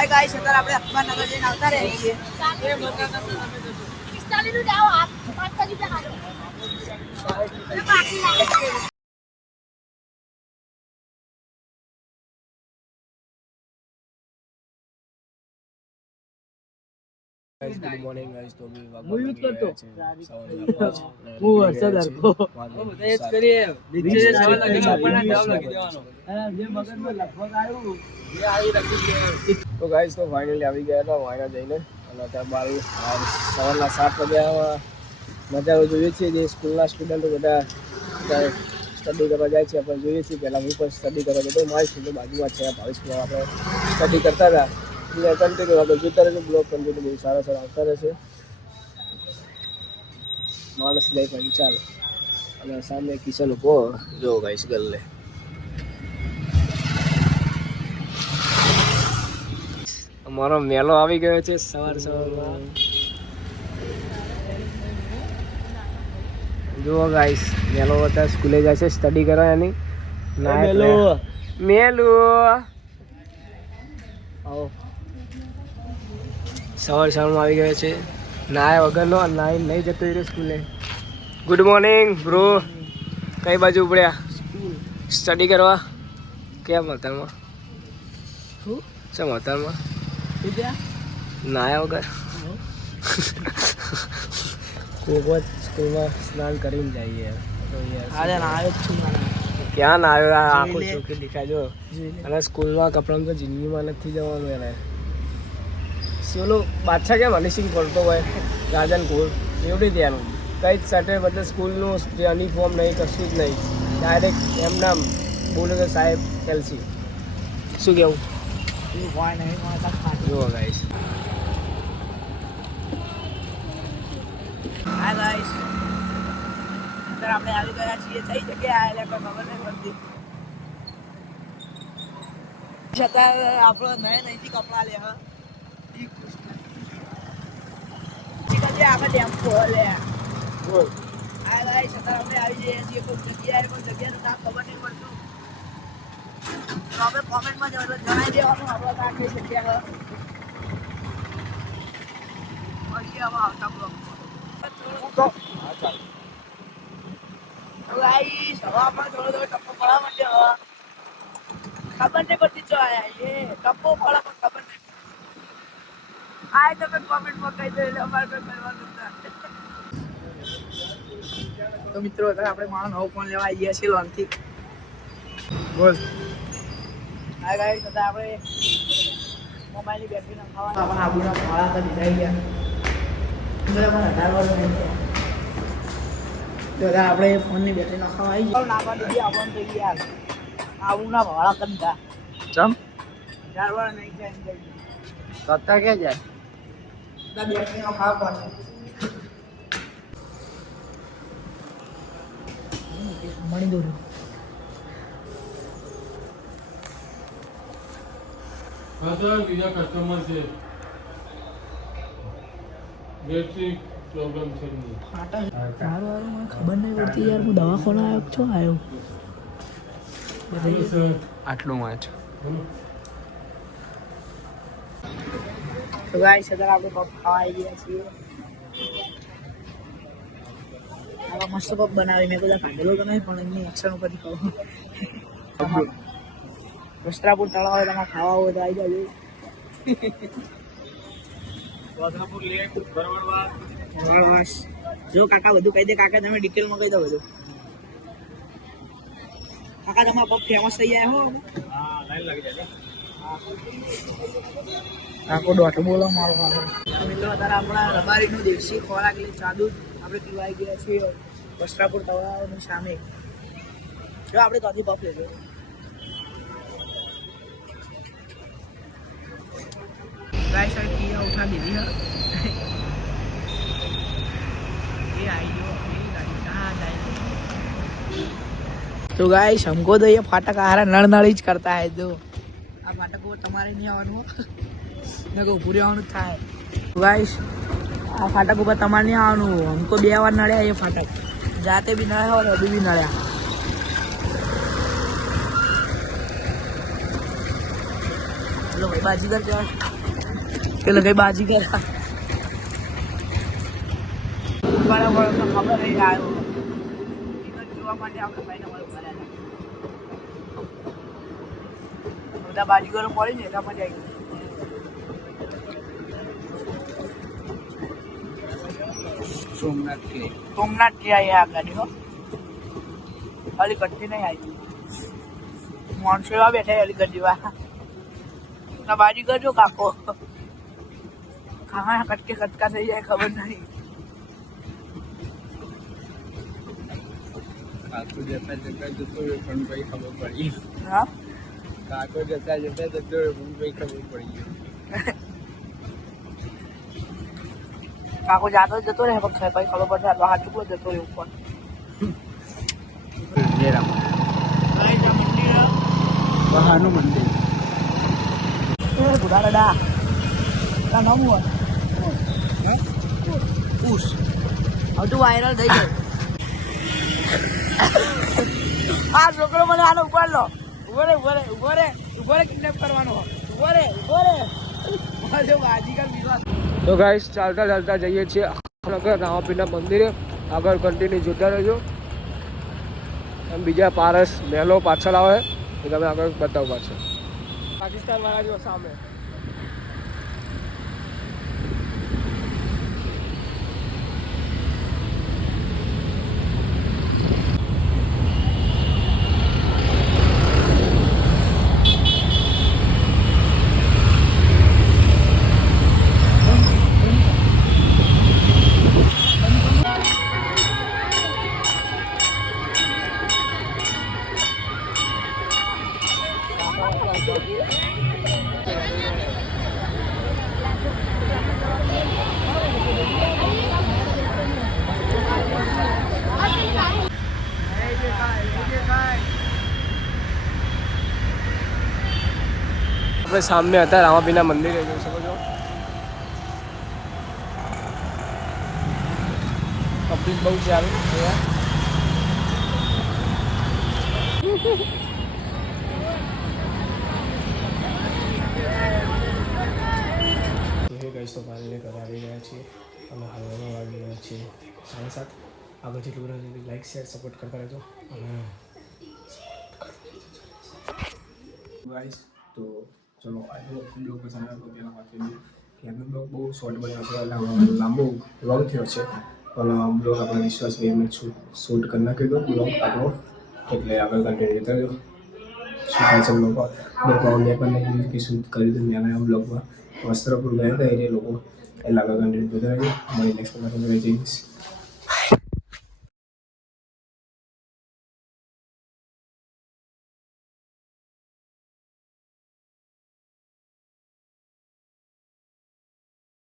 Hi guys, અત્યારે આપણે અખબારનગર જઈને આવતા રહીએ છીએ. Good morning guys. તો બી હું કરતો હું વરસાદ હરકો એ જ કરીએ. નીચે જે સવાલ લખેલો ઉપર ના જવાબ લખી દેવાનો. જે મગજમાં લખવા આવ્યું જે આવી લખી દેવાનું. તો ગાઈસ તો ફાઇનલી આવી ગયા હતા વાયરા જઈને અને અત્યારે સવારના 7 વાગ્યા નજારો જોઈએ છીએ. જે સ્કૂલના સ્ટુડન્ટો બધા સ્ટડી કરવા જાય છે. આપણે જોઈએ છીએ પહેલાં હું પણ સ્ટડી કરવા જતો. મારી સ્કૂલની બાજુમાં છે ભાવેશમાં આપણે સ્ટડી કરતા હતા. એટલે કન્ટિન્યુ આપણે જોતા રહેશે. બ્લોગ કન્ટિન્યુ બહુ સારા સારા આવતા રહેશે. માણસ જાય પણ ચાલે. અને સામે કિશન ઉભો જો ગાઈસ ગલ્લે અમારો મેલો આવી ગયો છે સવારમાં. જુઓ ગાઈસ મેલો બધા સ્કૂલે જાય છે સ્ટડી કરવા. એની મેલો આવો સવારમાં આવી ગયો છે. નાયા વગરનો નાઈ નહીં જતો રહ્યો સ્કૂલે. Good morning bro. કઈ બાજુ ઉપડ્યા સ્ટડી કરવા? ક્યાં મતારમાં? શું મતારમાં નાયા વગર? ખૂબ જ સ્કૂલમાં સ્નાન કરીને જઈએ. ક્યાં ના આવ્યો? આંખો ચોખ્ખી દેખાય જો. અને સ્કૂલમાં કપડામાં તો જિંદગીમાં નથી જવાનું. એને સોલો બાદશાહ કેમ હનીસિંગ પડતો હોય રાજન કોલ એવડી ત્યાંનું કંઈ જ સર્ટે બધા સ્કૂલનું જે યુનિફોર્મ નહીં કશું જ નહીં. ડાયરેક્ટ એમ નામ બોલે તો સાહેબ એલસી. શું કેવું? જુઓ ગાઈસ. હાય ગાઈસ, અત્યારે આપણે આવી ગયા છીએ. કઈ જગ્યાએ આવેલા કોઈ ખબર નહીં પડતી. છતાં આપણો નયથી કપડા લે હા આપણે ટેમ્પો લે. હા ગાઈસ, અત્યારે આપણે આવી જઈએ છીએ કોઈ જગ્યાએ. કોઈ જગ્યાનું નામ ખબર નહીં પડતું. તો આપણે કોમેન્ટમાં જણાવી દેવાનું આપણે ત્યાં કઈ જગ્યા મળીએ હવે આવતા બ્લોગ. ગાઈસ હવે આપણે થોડો ટપ્પો પડવા માંડ્યો. ખબર નહીં પડતી ચો આયા એ ટપ્પો પડે પણ ખબર નહીં. આ તમે કોમેન્ટમાં કહી દો એટલે અમારે કોઈ કરવાનું નથી. તો મિત્રો અત્યારે આપણે મારો નવો ફોન લેવા આવી ગયા છીએ લોનથી. બોલ. હા ગાઈસ, અત્યારે આપણે મોબાઈલની બેટરી નખાવવા આપણે આબુના ફાળા હતા દીધા ગયા. બરાબર 18 વર્ષ તો આપણે ફોનની બેટરી નખાવવા આવી ગયા. નાખવા દીધી આપણને થઈ ગયા આબુના ભાડા કદા ચમ 18 વર્ષ નહીં જાય સત્તા ક્યાં જાય? બેટરી નખાવવા પડશે. મણી દોર્યો હા સર, બીજા કસ્ટમર છે. બેટરી પ્રોબ્લેમ છે. સારું મને ખબર નહીં પડતી યાર. હું દવાખાના આવ્યો છો આવ્યો આટલું વાંચ. તો ગાઈસ અત્યારે આપણે પપ ખાવા આવી ગયા છીએ. આવા મસ્ત પપ બનાવી. મેં બધા ખાધેલો તો નહીં પણ એમની એક્શન ઉપરથી કહું. વસ્ત્રાપુર તળાવ હોય તમારે ખાવા હોય તો આવી જાજો. વસ્ત્રાપુર લેક બરોબર. બસ જો કાકા બધું કહી દે. કાકા તમે ડિટેલમાં કહી દો બધું. કાકા તમારા પપ ફેમસ થઈ જાય હો. હા, લાઈન લાગી જાય. કાકો દોઢ બોલો મારો મિત્રો. અત્યારે આપણા રબારીનું દેશી ખોરાક એટલે ચાદુ આપણે પીવાઈ ગયા છીએ વસ્ત્રાપુર તળાવની સામે. જો આપણે ત્યાંથી પપ લેજો. ગાઈસ આ કિયા ઉઠા દીધી હા ये आई जो तो गाइस हमको तो ये फाटक आ रहा नड़नड़ी ज करता है. जो આ फाटक को તમારે નહીં આવવાનું ને કો પૂરી આવવાનું થાય. गाइस આ फाटक ઉપર તમારે નહીં આવવાનું. हमको 2 વાર નડ્યા ये फाटक. जाते भी नड़्या और अभी भी नड़्या. हेलो भाई બાજીગર કહેવાય પેલો કઈ બાજીગર બરાબર ખબર નહીં આવ્યો જોવા માટે આપણે ભાઈને મળ્યું કર્યા બધા બાજીગરો પડી ને એટલા મજા આવી સોમનાથ કે આવી આ ગાડી હો ખાલી કટ્ટી નહીં આવી માણસો એવા બેઠા અલીગઢ જેવા બાજી કરજો કાકો ખાવા કટકે કટકા થઈ જાય ખબર નહીં કાકો જતા જતા જતો રહ્યો પણ ભાઈ ખબર પડી હા કાકો જતા જતા જતો રહ્યો પણ ભાઈ ખબર પડી કાકો જાતો જતો રહે પણ કઈ ખબર પડશે આટલો હાચું કોઈ જતો રહ્યો ઉપર બહારનું મંદિર બુઢા દાદા તારું નામ શું ઉસ હવે તું વાયરલ થઈ ગયો આ છોકરો મને આનો ઉપાડ લો ઉભો રે કિડનેપ કરવાનો ઉભો રે બાજીગર વિશ્વાસ તો ગાઈસ ચાલતા ચાલતા જઈએ છીએ રામાપીરના મંદિરે આગળ કન્ટિન્યુ જોતા રહેજો એમ બીજા પારસ મહેલો પાછળ આવે એ તમે આગળ બતાવો પાછળ પાકિસ્તાન વાળા જો સામે આપણે સામે હતા રામાપીરના મંદિરે જોઈ શકો છો પબ્લિક બહુ ચાલુ તો ફાઇનલી ઘરે આવી ગયા છીએ અને હાલમાં આવી ગયા છીએ 7:30 આગળ જેટલું બધું લાઈક શેર સપોર્ટ કરતા રહેજો અને ગાઈસ તો ચલો આજનો બ્લોગ પસંદ આવ્યો તો તેના માટે આજનો બ્લોગ બહુ શોર્ટ બન્યો છે લાંબો લોંગ થયો છે પણ બ્લોગ આપણે વિશ્વાસ મેં શૂટ કરી નાખ્યો બ્લોગ આપણો એટલે આગળ કન્ટિન્યુ કરજો શું થાય છે બ્લોગમાં મેં પણ નહીં કે શૂટ કરી દીધું મેં આ બ્લોગમાં વસ્ત્રપુર ગયા હતા એ લોકો એટલે આગળ કન્ટિન્યુ કરતા રહેજો મળી નેક્સ્ટ બ્લોગમાં જઈશ